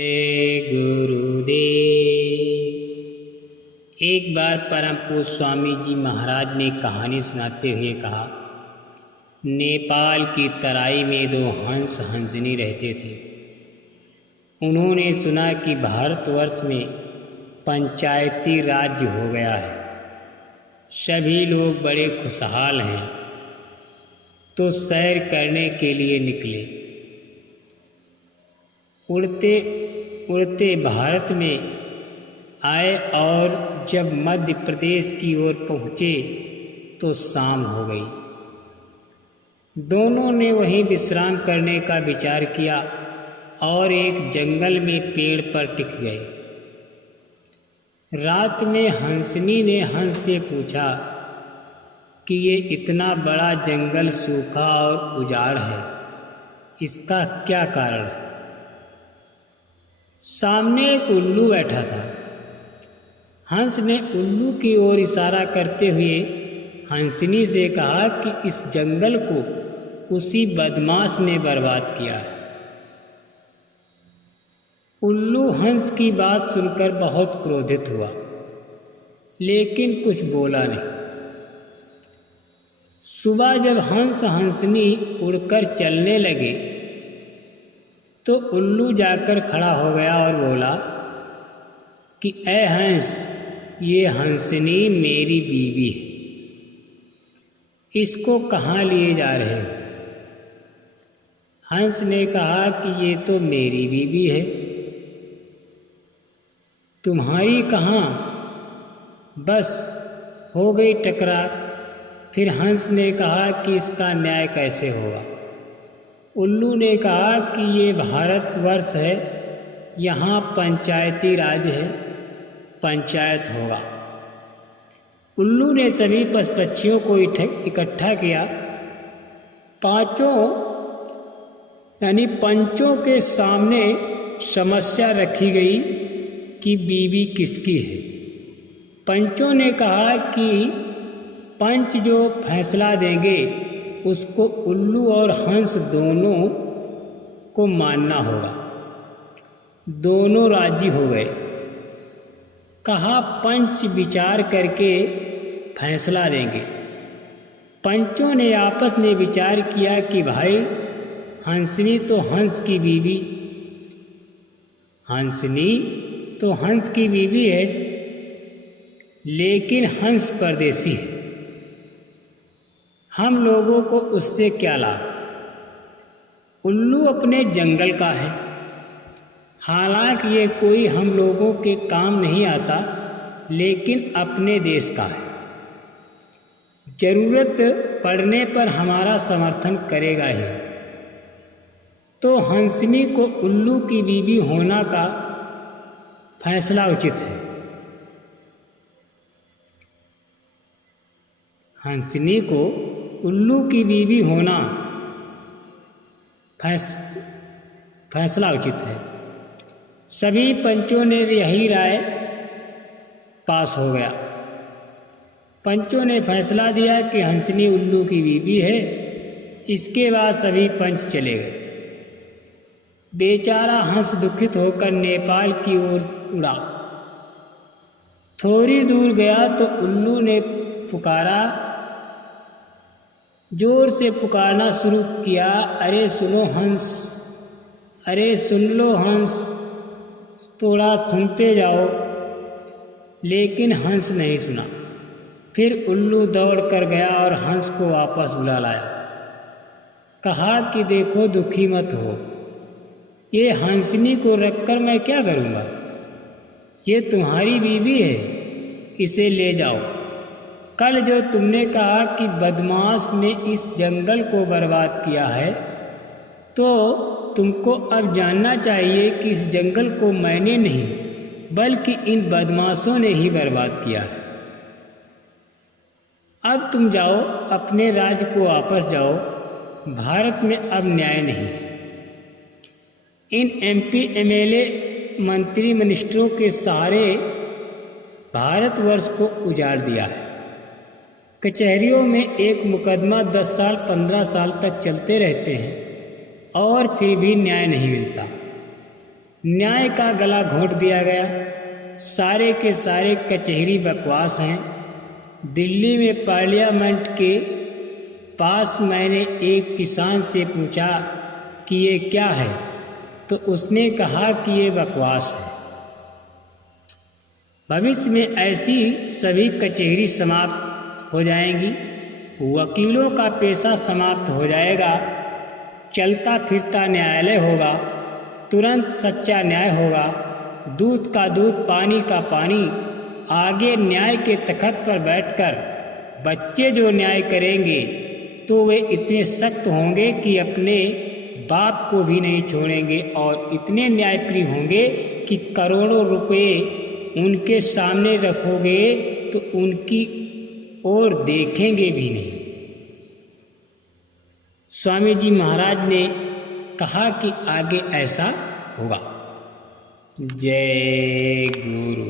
गुरुदेव। एक बार परम पूज्य स्वामी जी महाराज ने कहानी सुनाते हुए कहा, नेपाल की तराई में दो हंस हंसनी रहते थे। उन्होंने सुना कि भारतवर्ष में पंचायती राज्य हो गया है, सभी लोग बड़े खुशहाल हैं, तो सैर करने के लिए निकले। उड़ते उड़ते भारत में आए और जब मध्य प्रदेश की ओर पहुँचे तो शाम हो गई। दोनों ने वहीं विश्राम करने का विचार किया और एक जंगल में पेड़ पर टिक गए। रात में हंसनी ने हंस से पूछा कि ये इतना बड़ा जंगल सूखा और उजाड़ है, इसका क्या कारण है? सामने एक उल्लू बैठा था। हंस ने उल्लू की ओर इशारा करते हुए हंसनी से कहा कि इस जंगल को उसी बदमाश ने बर्बाद किया है। उल्लू हंस की बात सुनकर बहुत क्रोधित हुआ, लेकिन कुछ बोला नहीं। सुबह जब हंस हंसनी उड़कर चलने लगे तो उल्लू जाकर खड़ा हो गया और बोला कि ऐ हंस, ये हंसनी मेरी बीवी है, इसको कहाँ लिए जा रहे हो? हंस ने कहा कि ये तो मेरी बीवी है, तुम्हारी कहाँ? बस हो गई टकरार। फिर हंस ने कहा कि इसका न्याय कैसे होगा? उल्लू ने कहा कि ये भारतवर्ष है, यहाँ पंचायती राज है, पंचायत होगा। उल्लू ने सभी पशु-पक्षियों को इकट्ठा किया। पांचों यानी पंचों के सामने समस्या रखी गई कि बीवी किसकी है। पंचों ने कहा कि पंच जो फैसला देंगे उसको उल्लू और हंस दोनों को मानना होगा। दोनों राजी हो गए। कहा पंच विचार करके फैसला देंगे। पंचों ने आपस में विचार किया कि भाई हंसनी तो हंस की बीवी, हंसनी तो हंस की बीवी है, लेकिन हंस परदेसी है, हम लोगों को उससे क्या लाभ? उल्लू अपने जंगल का है, हालांकि ये कोई हम लोगों के काम नहीं आता, लेकिन अपने देश का है, जरूरत पड़ने पर हमारा समर्थन करेगा ही। तो हंसनी को उल्लू की बीवी होना का फैसला उचित है। हंसनी को उल्लू की बीवी होना फैसला उचित है। सभी पंचों ने यही राय पास हो गया। पंचों ने फैसला दिया कि हंसनी उल्लू की बीवी है। इसके बाद सभी पंच चले गए। बेचारा हंस दुखित होकर नेपाल की ओर उड़ा। थोड़ी दूर गया तो उल्लू ने पुकारा, जोर से पुकारना शुरू किया, अरे सुनो हंस, अरे सुन लो हंस, थोड़ा सुनते जाओ। लेकिन हंस नहीं सुना। फिर उल्लू दौड़ कर गया और हंस को वापस बुला लाया। कहा कि देखो दुखी मत हो, ये हंसनी को रखकर मैं क्या करूँगा? ये तुम्हारी बीवी है, इसे ले जाओ। कल जो तुमने कहा कि बदमाश ने इस जंगल को बर्बाद किया है, तो तुमको अब जानना चाहिए कि इस जंगल को मैंने नहीं बल्कि इन बदमाशों ने ही बर्बाद किया है। अब तुम जाओ, अपने राज्य को वापस जाओ। भारत में अब न्याय नहीं है। इन MP MLA मंत्री मिनिस्टरों के सहारे भारतवर्ष को उजाड़ दिया है। कचहरियों में एक मुकदमा 10 साल 15 साल तक चलते रहते हैं और फिर भी न्याय नहीं मिलता। न्याय का गला घोंट दिया गया। सारे के सारे कचहरी बकवास हैं। दिल्ली में पार्लियामेंट के पास मैंने एक किसान से पूछा कि ये क्या है, तो उसने कहा कि ये बकवास है। भविष्य में ऐसी सभी कचहरी समाप्त हो जाएंगी, वकीलों का पेशा समाप्त हो जाएगा, चलता फिरता न्यायालय होगा, तुरंत सच्चा न्याय होगा, दूध का दूध पानी का पानी। आगे न्याय के तख्त पर बैठकर बच्चे जो न्याय करेंगे तो वे इतने सख्त होंगे कि अपने बाप को भी नहीं छोड़ेंगे और इतने न्यायप्रिय होंगे कि करोड़ों रुपए उनके सामने रखोगे तो उनकी ओर देखेंगे भी नहीं। स्वामी जी महाराज ने कहा कि आगे ऐसा होगा। जय गुरु।